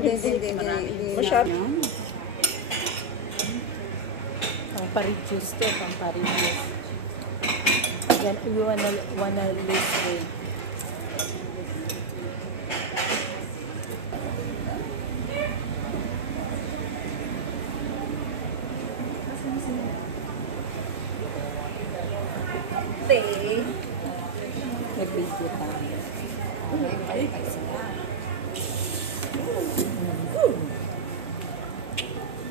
Hindi. Masyado. Pang pa-reduce to, pang pa-reduce. Yan, you wanna lose weight. Nag-video tayo.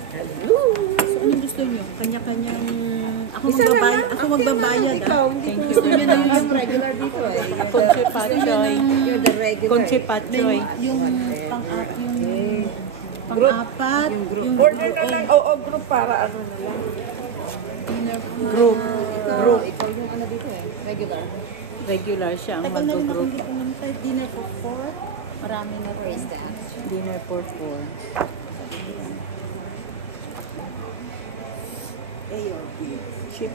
So, anong gusto nyo? Kanya-kanyang... Ako magbabayad. Thank you Gusto nyo very na much. yung regular dito eh. Conche Pachoy. You're the regular. Conche Pachoy. Yung pang-apat, yung Order ka lang. Oo, group para ano na lang. dinner Group. Ikaw yung ano dito eh. Regular. Regular siya ang Tagal na rin ako mag-group. hindi pumunta. Dinner for 4. Marami na rin. Dinner for 4. Chip.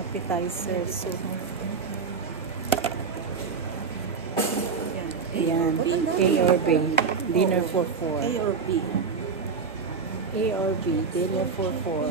Appetizer. So, ayan. A or B. Dinner for 4. A or B? A or B. Dinner for 4.